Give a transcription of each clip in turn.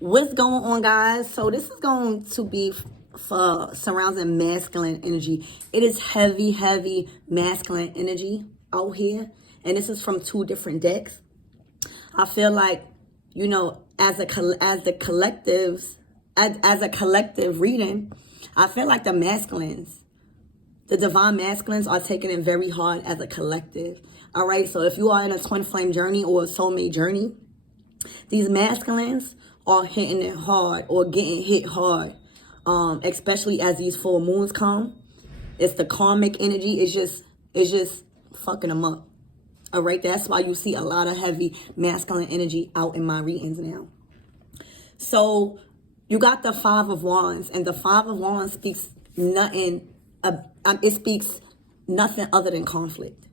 What's going on, guys? So this is going to be for surrounding masculine energy. It is heavy masculine energy out here, and this is from two different decks. I feel like, as a collective reading, I feel like the divine masculines are taking it very hard as a collective. All right, so if you are in a twin flame journey or a soulmate journey, these masculines are hitting it hard or getting hit hard, especially as these full moons come. It's the karmic energy. It's just fucking them up. All right, that's why you see a lot of heavy masculine energy out in my readings now. So you got the Five of Wands, and the Five of Wands speaks nothing. It speaks nothing other than conflict.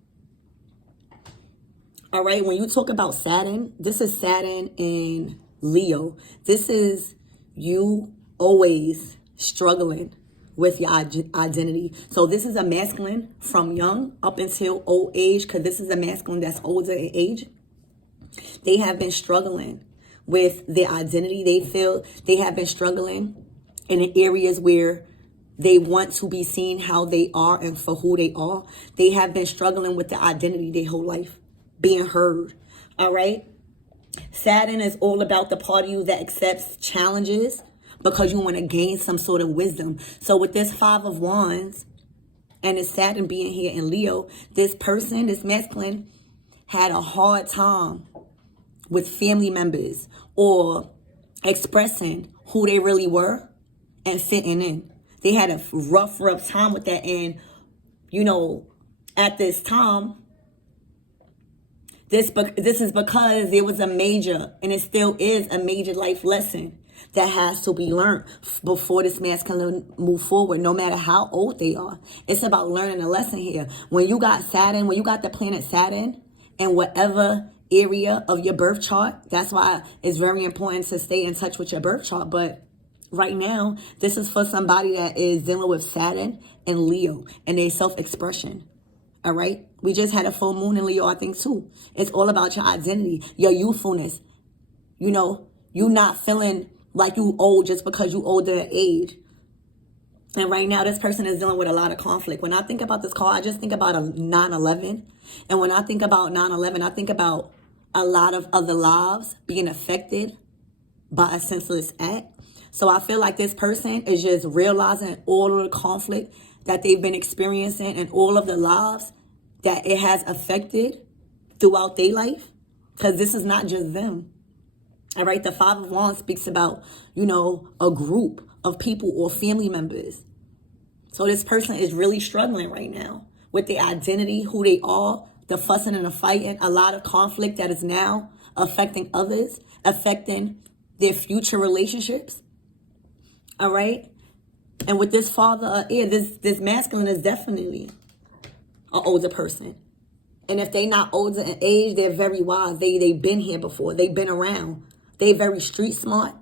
All right, when you talk about Saturn, this is Saturn in Leo. This is you always struggling with your identity. So this is a masculine from young up until old age, because this is a masculine that's older in age. They have been struggling with their identity. They feel they have been struggling in the areas where they want to be seen how they are and for who they are. They have been struggling with their identity their whole life, being heard. All right. Saturn is all about the part of you that accepts challenges because you want to gain some sort of wisdom. So with this Five of Wands and this Saturn being here in Leo, this person, this masculine, had a hard time with family members or expressing who they really were and fitting in. They had a rough time with that. And, at this time, this is because there was a major, and it still is a major life lesson that has to be learned before this masculine move forward, no matter how old they are. It's about learning a lesson here. When you got Saturn, when you got the planet Saturn in whatever area of your birth chart, that's why it's very important to stay in touch with your birth chart. But right now, this is for somebody that is dealing with Saturn and Leo and their self-expression. All right. We just had a full moon in Leo, I think, too. It's all about your identity, your youthfulness. You not feeling like you old just because you older in age. And right now, this person is dealing with a lot of conflict. When I think about this call, I just think about a 9/11. And when I think about 9/11, I think about a lot of other lives being affected by a senseless act. So I feel like this person is just realizing all of the conflict that they've been experiencing and all of the lives that it has affected throughout their life. Because this is not just them. All right, the Five of Wands speaks about, a group of people or family members. So this person is really struggling right now with their identity, who they are, the fussing and the fighting, a lot of conflict that is now affecting others, affecting their future relationships. All right. And with this father, this masculine is definitely an older person. And if they're not older in age, they're very wise. They've been here before. They've been around. They're very street smart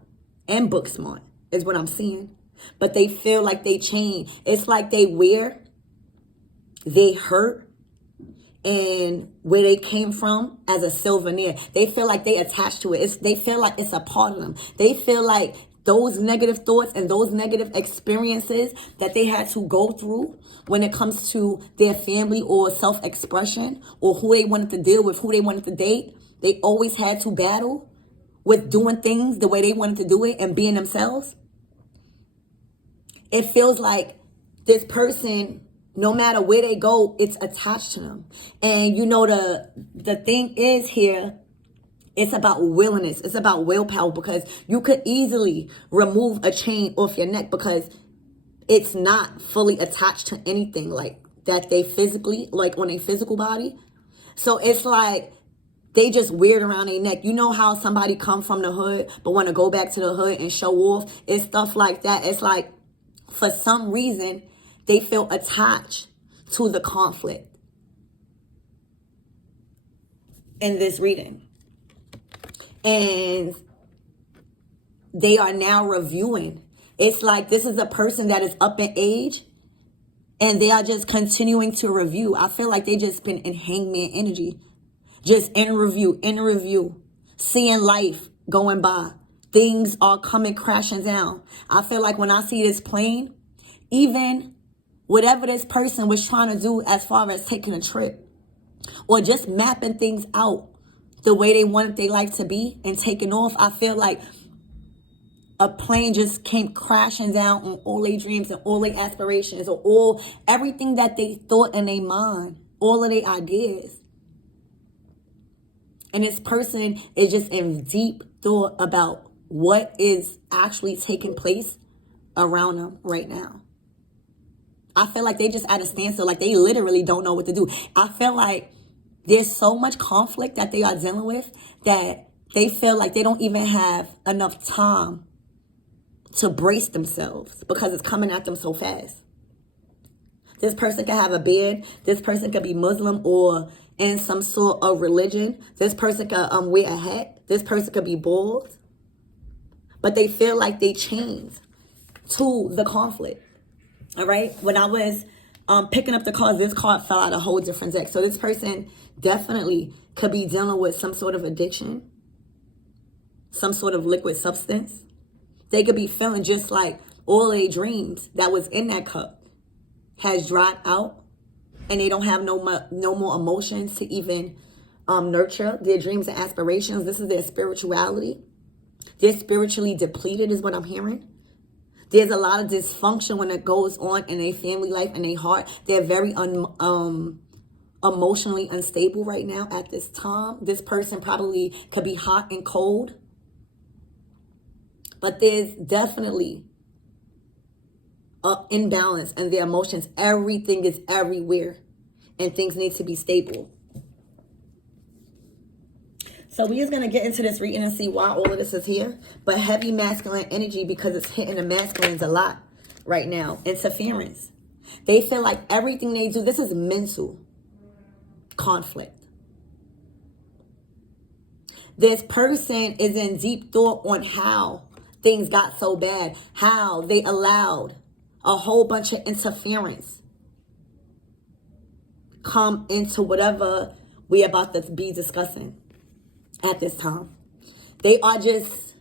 and book smart is what I'm seeing. But they feel like they change. It's like they hurt and where they came from as a souvenir. They feel like they attached to it. They feel like it's a part of them. They feel like those negative thoughts and those negative experiences that they had to go through when it comes to their family or self-expression or who they wanted to deal with, who they wanted to date, they always had to battle with doing things the way they wanted to do it and being themselves. It feels like this person, no matter where they go, it's attached to them. And the thing is here, it's about willingness. It's about willpower, because you could easily remove a chain off your neck because it's not fully attached to anything like that they physically, like on a physical body. So it's like they just wear it around their neck. You know how somebody come from the hood but want to go back to the hood and show off? It's stuff like that. It's like for some reason they feel attached to the conflict in this reading. And they are now reviewing. It's like this is a person that is up in age and they are just continuing to review. I feel like they just been in hangman energy. Just in review, seeing life going by. things are coming crashing down. I feel like when I see this plane, even whatever this person was trying to do as far as taking a trip or just mapping things out the way they wanted their life to be and taking off, I feel like a plane just came crashing down on all their dreams and all their aspirations or everything that they thought in their mind, all of their ideas. And this person is just in deep thought about what is actually taking place around them right now. I feel like they just at a standstill, like they literally don't know what to do. I feel like there's so much conflict that they are dealing with that they feel like they don't even have enough time to brace themselves because it's coming at them so fast. This person could have a beard. This person could be Muslim or in some sort of religion. This person could wear a hat. This person could be bald. But they feel like they chained to the conflict. All right? When I was picking up the cards, this card fell out a whole different deck. So this person definitely could be dealing with some sort of addiction, some sort of liquid substance. They could be feeling just like all their dreams that was in that cup has dried out and they don't have no more emotions to even nurture their dreams and aspirations. This is their spirituality. They're spiritually depleted is what I'm hearing. There's a lot of dysfunction when it goes on in their family life and their heart. They're very emotionally unstable right now at this time. This person probably could be hot and cold. But there's definitely an imbalance in their emotions. Everything is everywhere. And things need to be stable. So we're just going to get into this reading and see why all of this is here. But heavy masculine energy because it's hitting the masculines a lot right now. Interference. They feel like everything they do, this is mental conflict. This person is in deep thought on how things got so bad, how they allowed a whole bunch of interference come into whatever we're about to be discussing at this time. They are just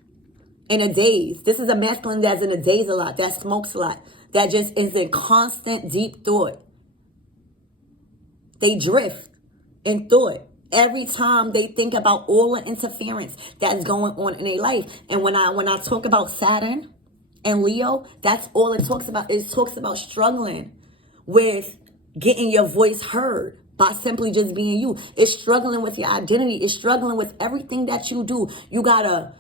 in a daze. This is a masculine that's in a daze a lot, that smokes a lot, that just is in constant deep thought. They drift in thought every time they think about all the interference that's going on in their life. And when I talk about Saturn and Leo, that's all it talks about. It talks about struggling with getting your voice heard by simply just being you. It's struggling with your identity. It's struggling with everything that you do. You gotta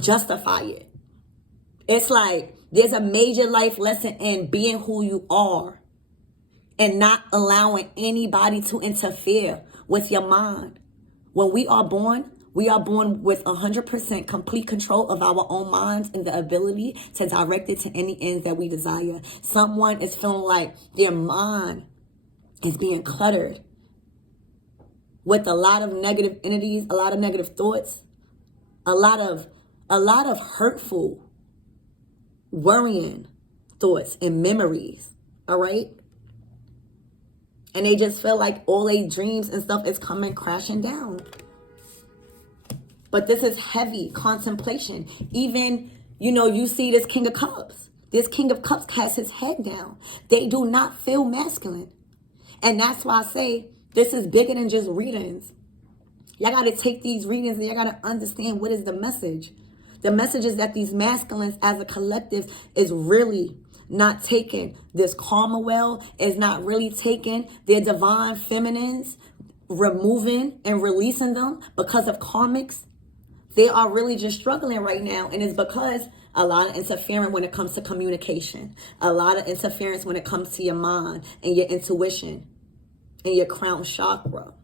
justify it. It's like there's a major life lesson in being who you are and not allowing anybody to interfere with your mind. When we are born with 100% complete control of our own minds and the ability to direct it to any ends that we desire. Someone is feeling like their mind is being cluttered with a lot of negative entities, a lot of negative thoughts, a lot of hurtful, worrying thoughts and memories. All right? And they just feel like all their dreams and stuff is coming crashing down. But this is heavy contemplation. Even, you see this King of Cups. This King of Cups has his head down. They do not feel masculine. And that's why I say this is bigger than just readings. Y'all got to take these readings and y'all got to understand what is the message. The message is that these masculines as a collective is really not taking this karma well, is not really taking their divine feminines, removing and releasing them because of karmics. They are really just struggling right now. And it's because a lot of interference when it comes to communication, a lot of interference when it comes to your mind and your intuition and your crown chakra.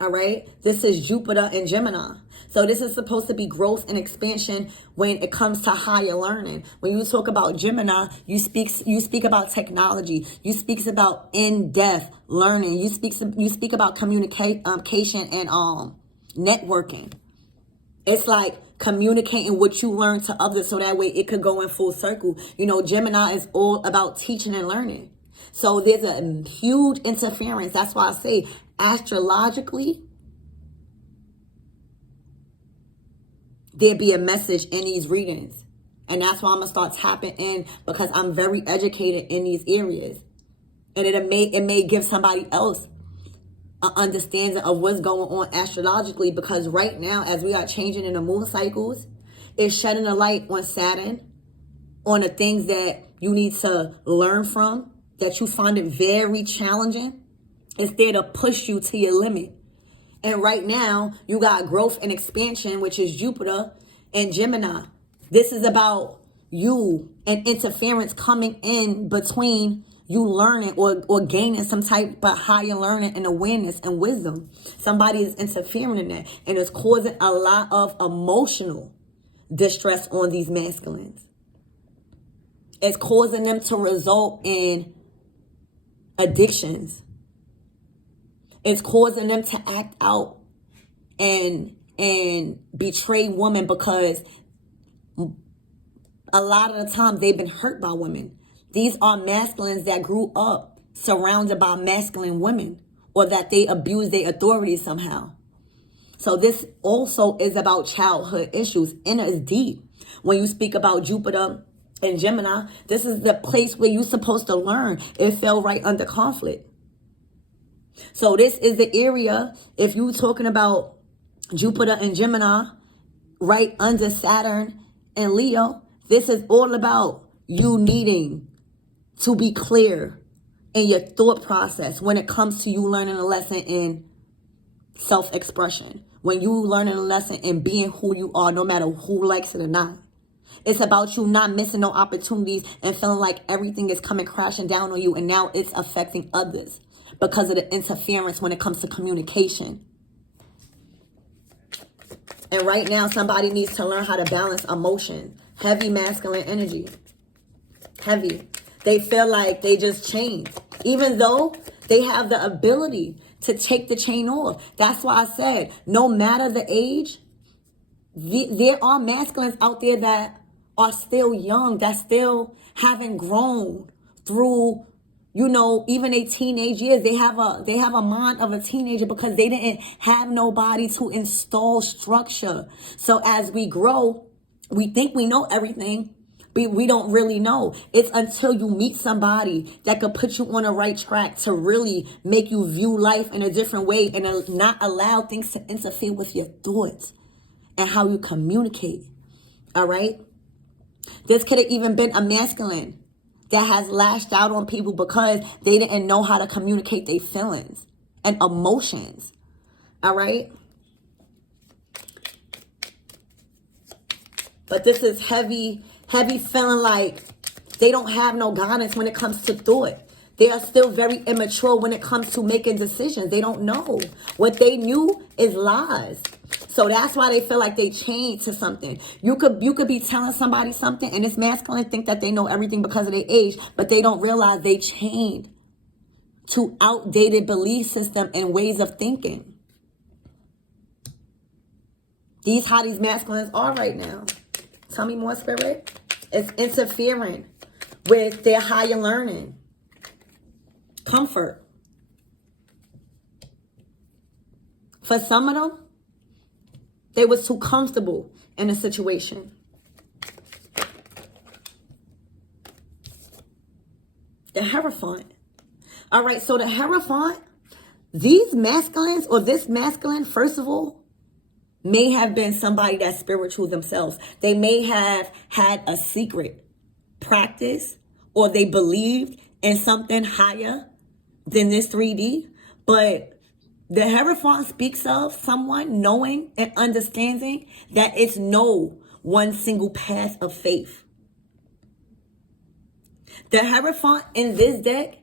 All right. This is Jupiter and Gemini. So this is supposed to be growth and expansion when it comes to higher learning. When you talk about Gemini, you speak about technology. You speak about in-depth learning. You speak about communication and networking. It's like communicating what you learn to others so that way it could go in full circle. Gemini is all about teaching and learning. So there's a huge interference. That's why I say astrologically, there be a message in these readings. And that's why I'm going to start tapping in, because I'm very educated in these areas. And it may give somebody else an understanding of what's going on astrologically, because right now, as we are changing in the moon cycles, it's shedding a light on Saturn, on the things that you need to learn from, that you find it very challenging. It's there to push you to your limit. And right now, you got growth and expansion, which is Jupiter and Gemini. This is about you and interference coming in between you learning or gaining some type of higher learning and awareness and wisdom. Somebody is interfering in that, and it's causing a lot of emotional distress on these masculines. It's causing them to result in addictions. It's causing them to act out and betray women, because a lot of the time they've been hurt by women. These are masculines that grew up surrounded by masculine women, or that they abused their authority somehow. So this also is about childhood issues, and it's deep. When you speak about Jupiter and Gemini, this is the place where you're supposed to learn. It fell right under conflict. So this is the area, if you're talking about Jupiter and Gemini, right under Saturn and Leo, this is all about you needing to be clear in your thought process when it comes to you learning a lesson in self-expression. When you learning a lesson in being who you are, no matter who likes it or not. It's about you not missing no opportunities and feeling like everything is coming crashing down on you, and now it's affecting others because of the interference when it comes to communication. And right now, somebody needs to learn how to balance emotion. Heavy masculine energy. Heavy. They feel like they just changed, even though they have the ability to take the chain off. That's why I said, no matter the age, there are masculines out there that are still young, that still haven't grown through, even their teenage years. They have a mind of a teenager because they didn't have nobody to install structure. So as we grow, we think we know everything. We don't really know. It's until you meet somebody that could put you on the right track to really make you view life in a different way and not allow things to interfere with your thoughts and how you communicate. All right? This could have even been a masculine that has lashed out on people because they didn't know how to communicate their feelings and emotions. All right? But this is heavy feeling like they don't have no guidance when it comes to thought. They are still very immature when it comes to making decisions. They don't know. What they knew is lies. So that's why they feel like they chained to something. You could be telling somebody something, and this masculine think that they know everything because of their age, but they don't realize they chained to outdated belief system and ways of thinking. How these masculines are right now. Tell me more, Spirit. It's interfering with their higher learning. Comfort. For some of them, they was too comfortable in a situation. The Hierophant. All right, so the Hierophant, these masculines, or this masculine, first of all, may have been somebody that's spiritual themselves. They may have had a secret practice, or they believed in something higher than this 3D. But the Hierophant speaks of someone knowing and understanding that it's no one single path of faith. The Hierophant in this deck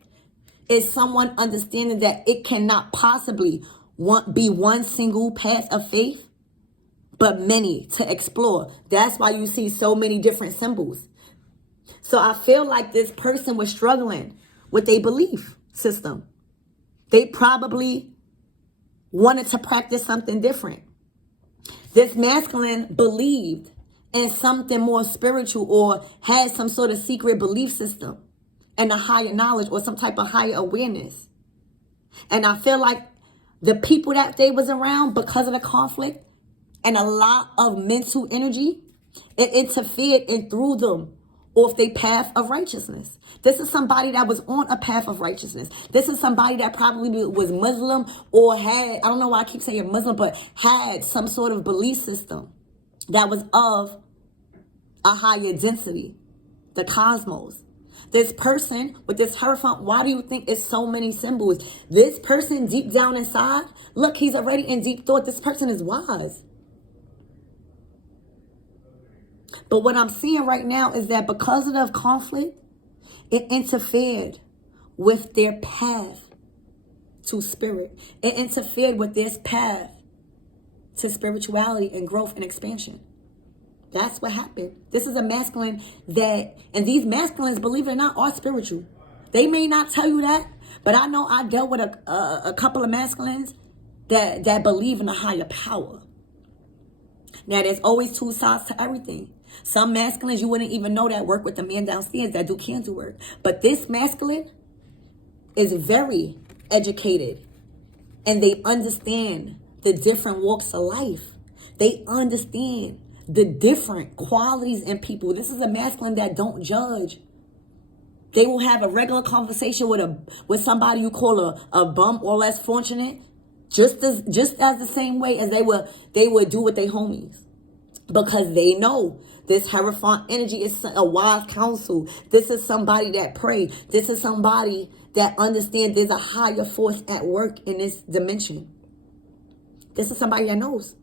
is someone understanding that it cannot possibly be one single path of faith, but many to explore. That's why you see so many different symbols. So I feel like this person was struggling with their belief system. They probably wanted to practice something different. This masculine believed in something more spiritual, or had some sort of secret belief system and a higher knowledge or some type of higher awareness. And I feel like the people that they was around, because of the conflict, and a lot of mental energy, it interfered and threw them off their path of righteousness. This is somebody that was on a path of righteousness. This is somebody that probably was Muslim or had, I don't know why I keep saying Muslim, but had some sort of belief system that was of a higher density, the cosmos. This person with this Hierophant, why do you think it's so many symbols? This person deep down inside, look, he's already in deep thought. This person is wise. But what I'm seeing right now is that because of the conflict, it interfered with their path to spirit. It interfered with this path to spirituality and growth and expansion. That's what happened. This is a masculine that, and these masculines, believe it or not, are spiritual. They may not tell you that, but I know I dealt with a couple of masculines that believe in a higher power. Now, there's always two sides to everything. Some masculines, you wouldn't even know that work with the man downstairs that do candle work. But this masculine is very educated, and they understand the different walks of life. They understand the different qualities in people. This is a masculine that don't judge. They will have a regular conversation with somebody you call a bum or less fortunate, just as the same way as they would do with their homies, because they know this Hierophant energy is a wise counsel. This is somebody that pray. This is somebody that understands there's a higher force at work in this dimension. This is somebody that knows.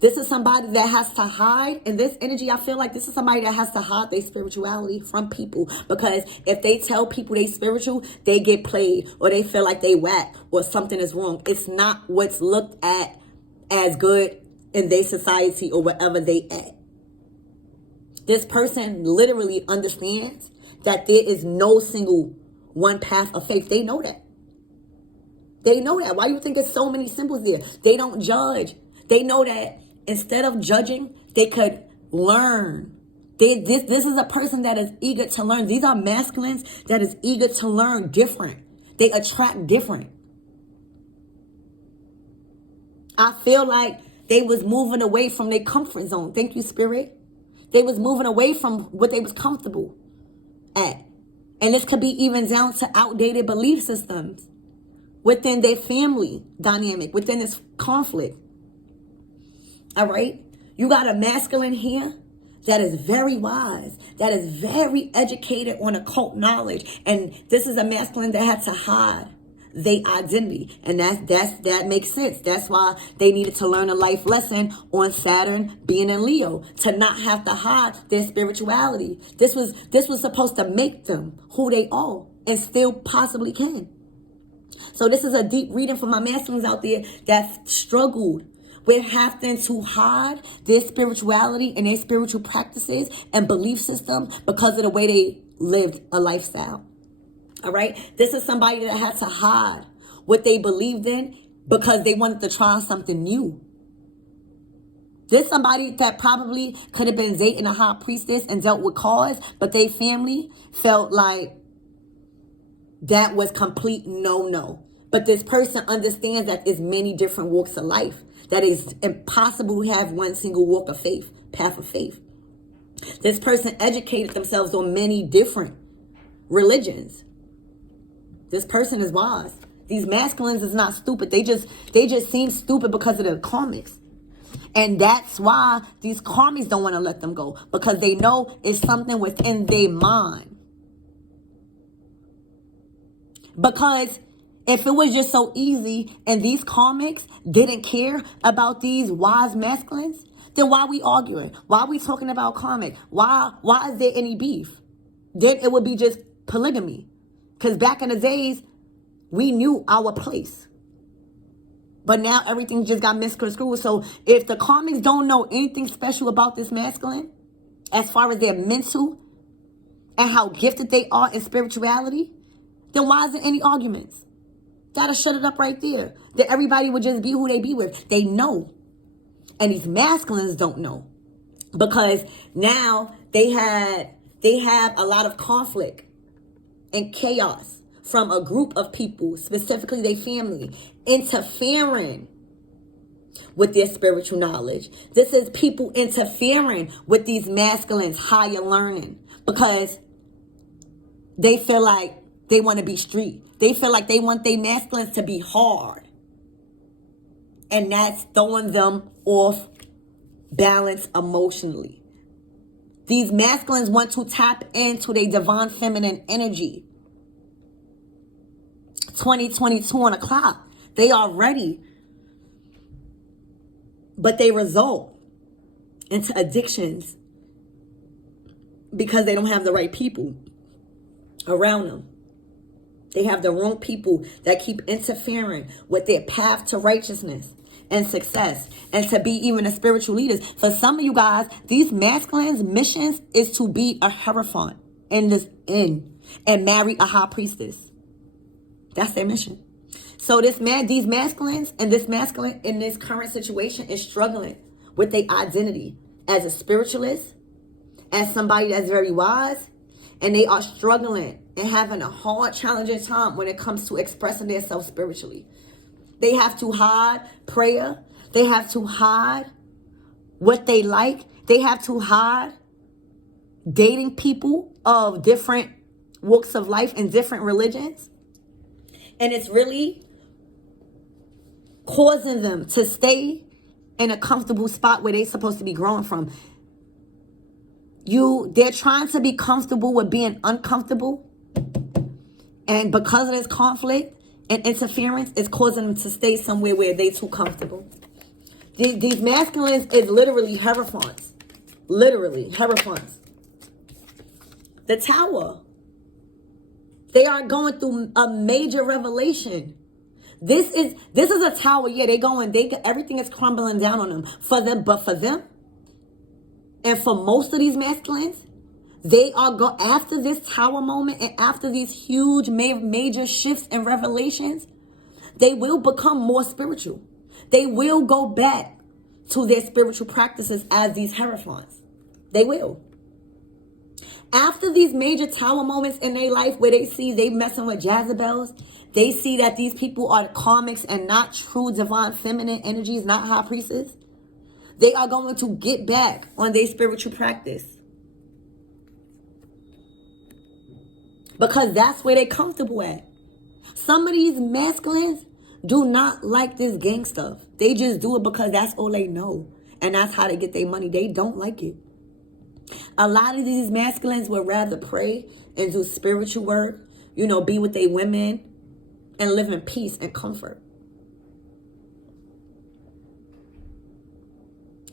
This is somebody that has to hide. In this energy, I feel like this is somebody that has to hide their spirituality from people. Because if they tell people they spiritual, they get played, or they feel like they whack, or something is wrong. It's not what's looked at as good in their society or wherever they at. This person literally understands that there is no single one path of faith. They know that. They know that. Why do you think there's so many symbols there? They don't judge. They know that instead of judging, they could learn. This is a person that is eager to learn. These are masculines that is eager to learn different. They attract different. I feel like they was moving away from their comfort zone. Thank you, Spirit. They was moving away from what they was comfortable at. And this could be even down to outdated belief systems within their family dynamic, within this conflict. All right? You got a masculine here that is very wise, that is very educated on occult knowledge. And this is a masculine that had to hide their identity. And that makes sense. That's why they needed to learn a life lesson on Saturn being in Leo, to not have to hide their spirituality. This was supposed to make them who they are, and still possibly can. So this is a deep reading for my masculines out there that struggled with having to hide their spirituality and their spiritual practices and belief system because of the way they lived a lifestyle. All right? This is somebody that had to hide what they believed in because they wanted to try something new. This is somebody that probably could have been dating a high priestess and dealt with cause, but their family felt like that was complete no-no. But this person understands that there's many different walks of life, that it's impossible to have one single walk of faith, path of faith. This person educated themselves on many different religions. This person is wise. These masculines is not stupid. They just seem stupid because of the karmics. And that's why these karmics don't want to let them go, because they know it's something within their mind. Because if it was just so easy and these karmics didn't care about these wise masculines, then why are we arguing? Why are we talking about karmic? Why is there any beef? Then it would be just polygamy. Because back in the days, we knew our place. But now everything just got misconstrued. So if the karmics don't know anything special about this masculine, as far as their mental and how gifted they are in spirituality, then why is there any arguments? Gotta shut it up right there. That everybody would just be who they be with. They know. And these masculines don't know. Because now they have a lot of conflict and chaos from a group of people, specifically their family, interfering with their spiritual knowledge. This is people interfering with these masculines' higher learning because they feel like they want to be street. They feel like they want their masculines to be hard. And that's throwing them off balance emotionally. These masculines want to tap into their divine feminine energy. 2022 on the clock. They are ready. But they result into addictions because they don't have the right people around them. They have the wrong people that keep interfering with their path to righteousness and success and to be even a spiritual leaders. For some of you guys, these masculines' missions is to be a hierophant and marry a high priestess. That's their mission. So these masculines and this masculine in this current situation is struggling with their identity as a spiritualist, as somebody that's very wise, and they are struggling and having a hard, challenging time when it comes to expressing themselves spiritually. They have to hide prayer. They have to hide what they like. They have to hide dating people of different walks of life and different religions. And it's really causing them to stay in a comfortable spot where they're supposed to be growing from. They're trying to be comfortable with being uncomfortable. And because of this conflict and interference, it's causing them to stay somewhere where they're too comfortable. These masculines is literally hierophants. Literally hierophants. The Tower. They are going through a major revelation. This is a tower. Yeah, everything is crumbling down on them. For them, and for most of these masculines, they are after this tower moment and after these huge major shifts and revelations, they will become more spiritual. They will go back to their spiritual practices as these hierophants. They will. After these major tower moments in their life where they see they messing with Jezebels, they see that these people are karmics and not true divine feminine energies, not high priestesses, they are going to get back on their spiritual practice. Because that's where they're comfortable at. Some of these masculines do not like this gang stuff. They just do it because that's all they know. And that's how they get their money. They don't like it. A lot of these masculines would rather pray and do spiritual work, be with their women and live in peace and comfort.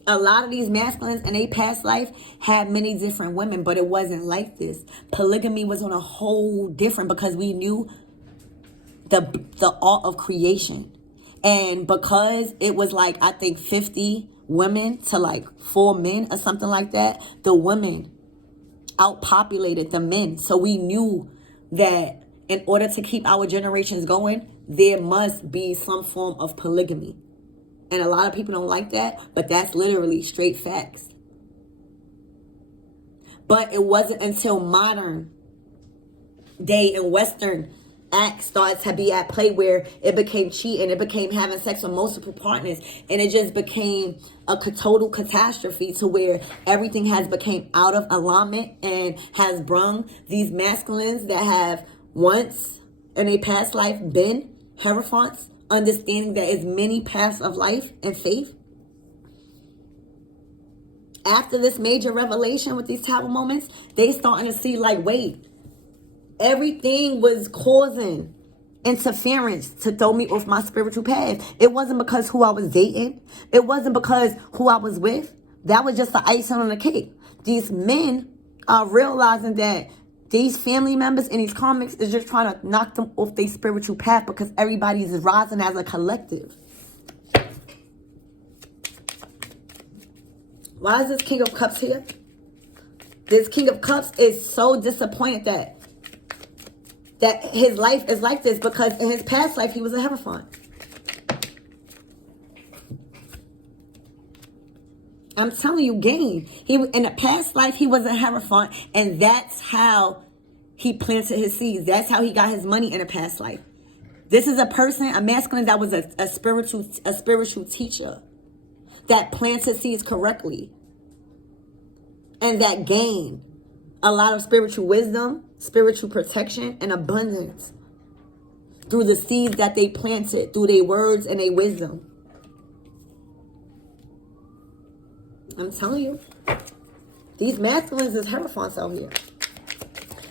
A lot of these masculines in their past life had many different women, but it wasn't like this. Polygamy was on a whole different because we knew the art of creation. And because it was like, I think 50 women to like 4 men or something like that, the women outpopulated the men. So we knew that in order to keep our generations going, there must be some form of polygamy. And a lot of people don't like that, but that's literally straight facts. But it wasn't until modern day and Western acts started to be at play where it became cheating, it became having sex with multiple partners, and it just became a total catastrophe to where everything has become out of alignment and has brung these masculines that have once in a past life been hierophants, understanding that it's many paths of life and faith. After this major revelation with these tower moments, they starting to see like, wait, everything was causing interference to throw me off my spiritual path. It wasn't because who I was dating. It wasn't because who I was with. That was just the icing on the cake. These men are realizing that these family members and these karmics is just trying to knock them off their spiritual path because everybody's rising as a collective. Why is this King of Cups here? This King of Cups is so disappointed that his life is like this because in his past life, he was a hierophant. I'm telling you, game. In the past life, he was a hierophant, and that's how he planted his seeds. That's how he got his money in a past life. This is a person, a masculine that was a spiritual teacher. that planted seeds correctly and that gain a lot of spiritual wisdom, spiritual protection, and abundance through the seeds that they planted, through their words and their wisdom. I'm telling you, these masculines is hierophants out here.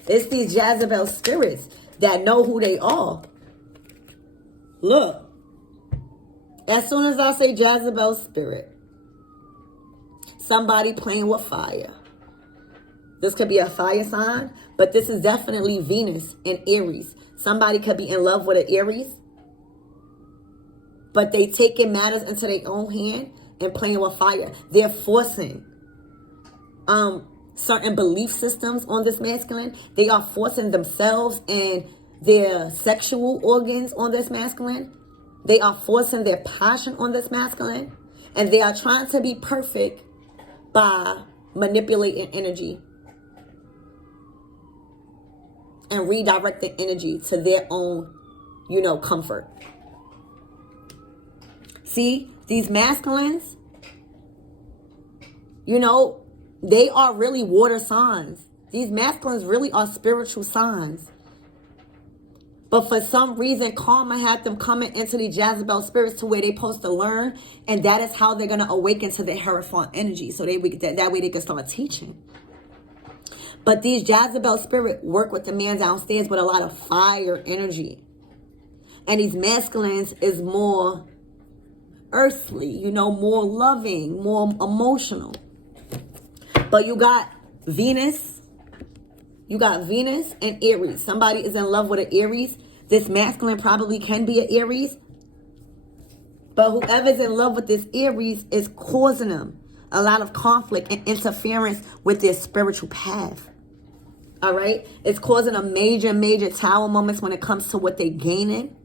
It's these Jezebel spirits that know who they are. Look, as soon as I say Jezebel spirit, somebody playing with fire. This could be a fire sign, but this is definitely Venus and Aries. Somebody could be in love with an Aries, but they taking matters into their own hand and playing with fire. They're forcing certain belief systems on this masculine. They are forcing themselves and their sexual organs on this masculine. They are forcing their passion on this masculine. And they are trying to be perfect by manipulating energy and redirecting energy to their own, comfort. See, these masculines, they are really water signs. These masculines really are spiritual signs. But for some reason, karma had them coming into the Jezebel spirits to where they're supposed to learn. And that is how they're going to awaken to the Hierophant energy. So that way they can start teaching. But these Jezebel spirit work with the man downstairs with a lot of fire energy. And these masculines is more earthly, more loving, more emotional. But you got Venus and Aries. Somebody is in love with an Aries. This masculine probably can be an Aries. But whoever's in love with this Aries is causing them a lot of conflict and interference with their spiritual path. All right? It's causing a major, major tower moments when it comes to what they're gaining.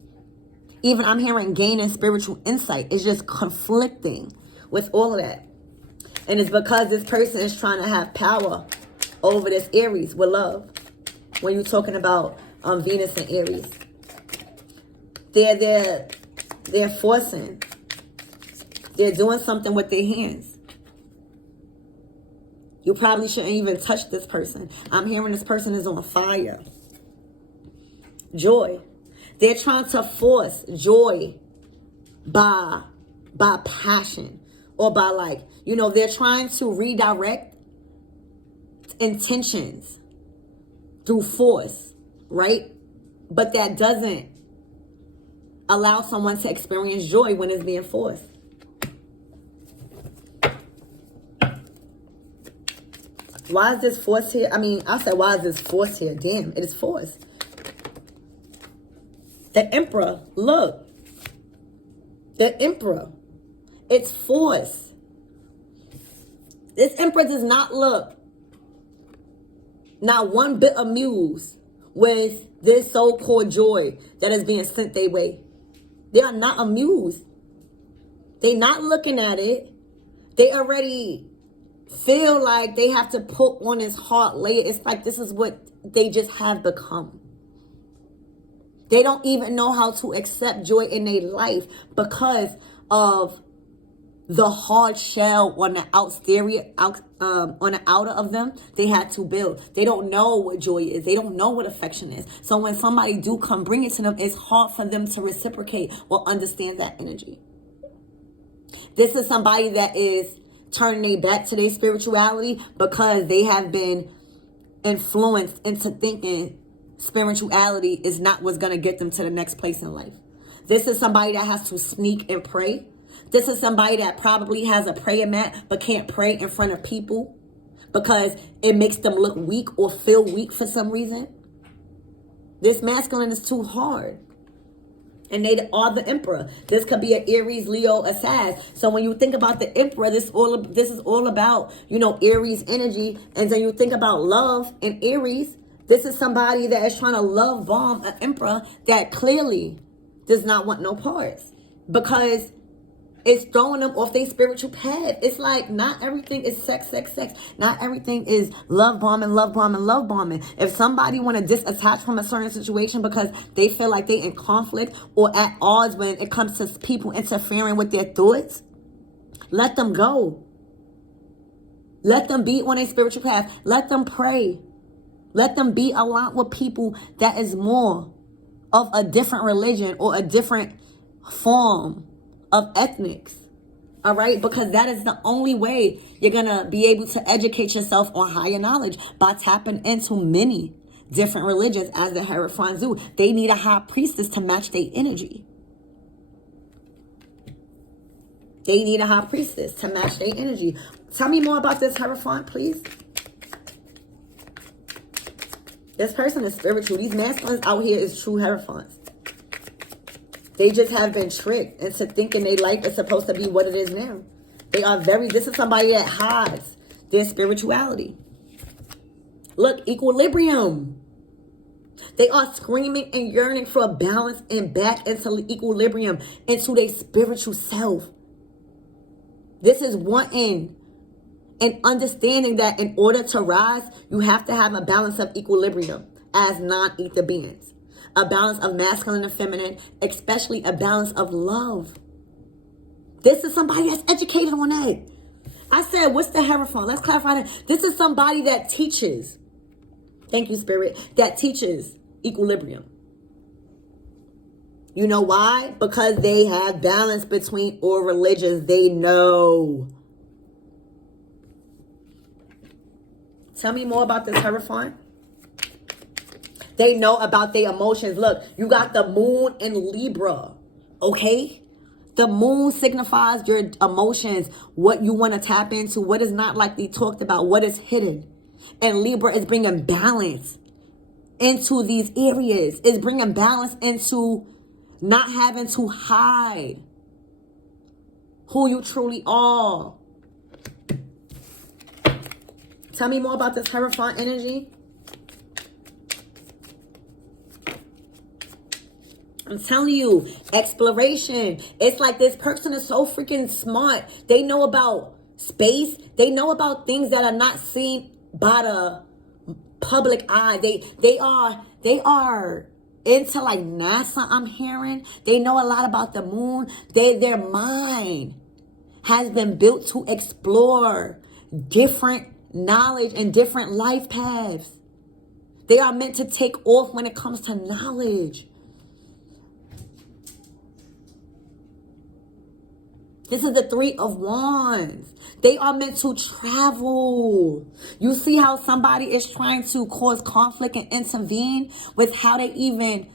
Even I'm hearing gaining spiritual insight. It's just conflicting with all of that. And it's because this person is trying to have power over this Aries with love. When you're talking about Venus and Aries. They're forcing. They're doing something with their hands. You probably shouldn't even touch this person. I'm hearing this person is on fire. Joy. They're trying to force joy by passion. Or by they're trying to redirect intentions through force, right? But that doesn't allow someone to experience joy when it's being forced. Why is this force here? I said, why is this force here? Damn, it is force. The Emperor, look. The Emperor. It's force. This Emperor does not look not one bit amused with this so-called joy that is being sent their way. They are not amused. They're not looking at it. They already feel like they have to put on this hard layer. It's like this is what they just have become. They don't even know how to accept joy in their life because of the hard shell on the on the outer of them. They had to build. They don't know what joy is. They don't know what affection is. So when somebody do come bring it to them, it's hard for them to reciprocate or understand that energy. This is somebody that is turning their back to their spirituality because they have been influenced into thinking spirituality is not what's going to get them to the next place in life. This is somebody that has to sneak and pray. This is somebody that probably has a prayer mat but can't pray in front of people because it makes them look weak or feel weak for some reason. This masculine is too hard. And they are the Emperor. This could be an Aries, Leo, a Sag. So when you think about the Emperor, this is all about, Aries energy. And then you think about love and Aries. This is somebody that is trying to love bomb an Emperor that clearly does not want no parts. Because it's throwing them off their spiritual path. It's like not everything is sex. Not everything is love bombing. If somebody want to disattach from a certain situation because they feel like they in conflict or at odds when it comes to people interfering with their thoughts, Let them go. Let them be on a spiritual path. Let them pray. Let them be aligned with people that is more of a different religion or a different form of ethnics. All right? Because that is the only way you're going to be able to educate yourself on higher knowledge, by tapping into many different religions. As the Hierophants do, they need a high priestess to match their energy. They need a high priestess to match their energy. Tell me more about this Hierophant, please. This person is spiritual. These masculines out here is true Hierophants. They just have been tricked into thinking their life is supposed to be what it is now. This is somebody that hides their spirituality. Look, equilibrium. They are screaming and yearning for a balance and back into equilibrium, into their spiritual self. This is wanting and understanding that in order to rise, you have to have a balance of equilibrium as non-ether beings. A balance of masculine and feminine, especially a balance of love. This is somebody that's educated on that. I said, what's the Hierophant? Let's clarify that. This is somebody that teaches. Thank you, Spirit. That teaches equilibrium. You know why? Because they have balance between all religions. They know. Tell me more about this Hierophant. They know about their emotions. Look, you got the moon in Libra. Okay? The moon signifies your emotions, what you want to tap into, what is not likely talked about, what is hidden. And Libra is bringing balance into these areas. It's bringing balance into not having to hide who you truly are. Tell me more about this Hierophant energy. I'm telling you, exploration. It's like this person is so freaking smart. They know about space. They know about things that are not seen by the public eye. They are into like NASA, I'm hearing. They know a lot about the moon. Their mind has been built to explore different knowledge and different life paths. They are meant to take off when it comes to knowledge. This is the Three of Wands. They are meant to travel. You see how somebody is trying to cause conflict and intervene with how they even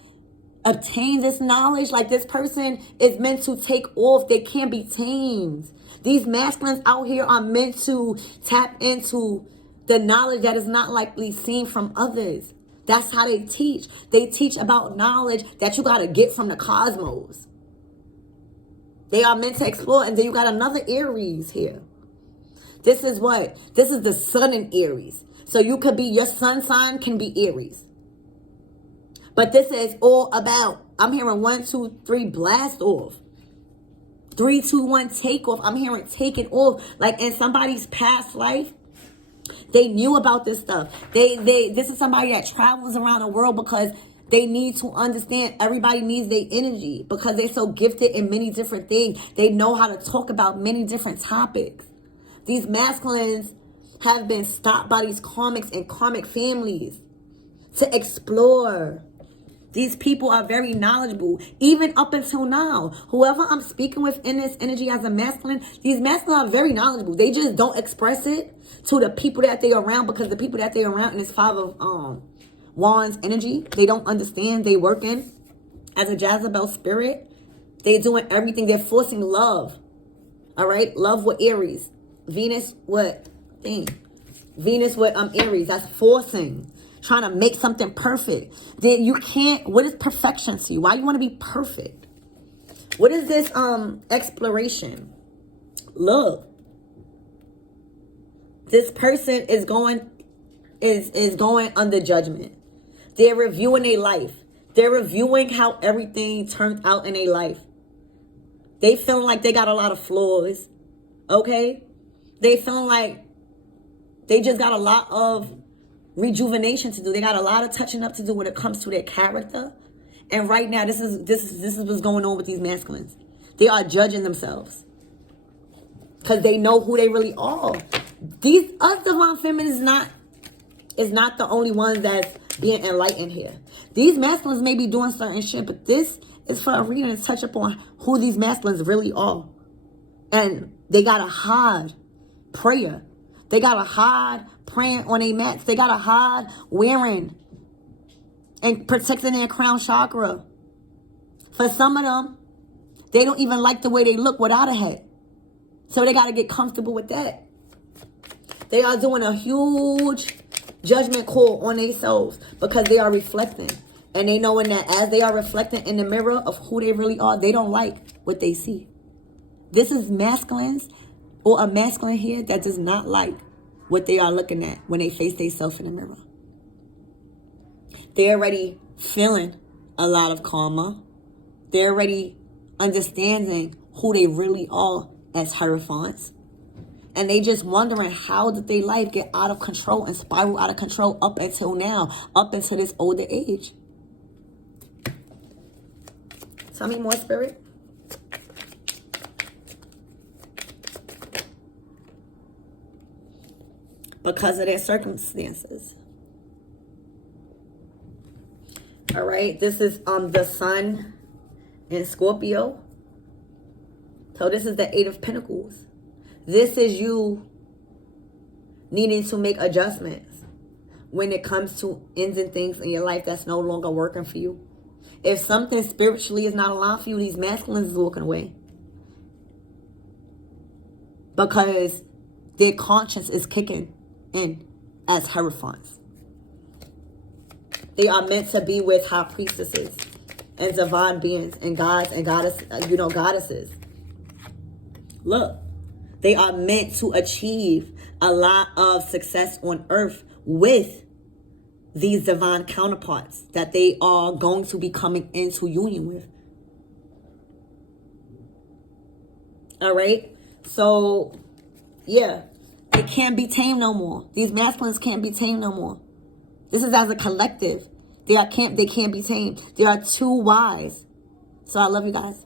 obtain this knowledge? Like, this person is meant to take off. They can't be tamed. These masculines out here are meant to tap into the knowledge that is not likely seen from others. That's how they teach. They teach about knowledge that you got to get from the cosmos. They are meant to explore. And then you got another Aries here. This is what? This is the sun in Aries. So you could be, your sun sign can be Aries. But this is all about, I'm hearing 1, 2, 3, blast off. 3, 2, 1, take off. I'm hearing taking off. Like in somebody's past life, they knew about this stuff. This is somebody that travels around the world because they need to understand everybody needs their energy because they're so gifted in many different things. They know how to talk about many different topics. These masculines have been stopped by these karmics and karmic families to explore. These people are very knowledgeable, even up until now. Whoever I'm speaking with in this energy as a masculine, these masculines are very knowledgeable. They just don't express it to the people that they're around because the people that they're around in this Five of Wands energy, they don't understand. They working as a Jezebel spirit. They doing everything. They're forcing love. All right? Love with Aries. Venus what? Venus with Aries. That's forcing. Trying to make something perfect. Then you can't. What is perfection to you? Why you want to be perfect? What is this exploration? Look. This person is going under judgment. They're reviewing their life. They're reviewing how everything turned out in their life. They feeling like they got a lot of flaws. Okay? They feeling like they just got a lot of rejuvenation to do. They got a lot of touching up to do when it comes to their character. And right now, this is what's going on with these masculines. They are judging themselves. Because they know who they really are. These us divine feminines is not the only ones that's being enlightened here. These masculines may be doing certain shit, but this is for a reading to touch up on who these masculines really are. And they gotta hide prayer. They gotta hide praying on their mats. They gotta hide wearing and protecting their crown chakra. For some of them, they don't even like the way they look without a hat. So they gotta get comfortable with that. They are doing a huge judgment call on themselves because they are reflecting. And they knowing that as they are reflecting in the mirror of who they really are, they don't like what they see. This is masculines or a masculine here that does not like what they are looking at when they face themselves in the mirror. They're already feeling a lot of karma. They're already understanding who they really are as Hierophants. And they just wondering how did their life get out of control and spiral out of control up until now, up until this older age. Tell me more, Spirit. Because of their circumstances. All right, this is the sun in Scorpio. So this is the Eight of Pentacles. This is you needing to make adjustments when it comes to ending things in your life that's no longer working for you. If something spiritually is not aligned for you, these masculines is walking away. Because their conscience is kicking in as Hierophants. They are meant to be with high priestesses and divine beings and gods and goddesses. Look, they are meant to achieve a lot of success on earth with these divine counterparts that they are going to be coming into union with. All right? So, yeah, they can't be tamed no more. These masculines can't be tamed no more. This is as a collective. They can't be tamed. They are too wise. So I love you guys.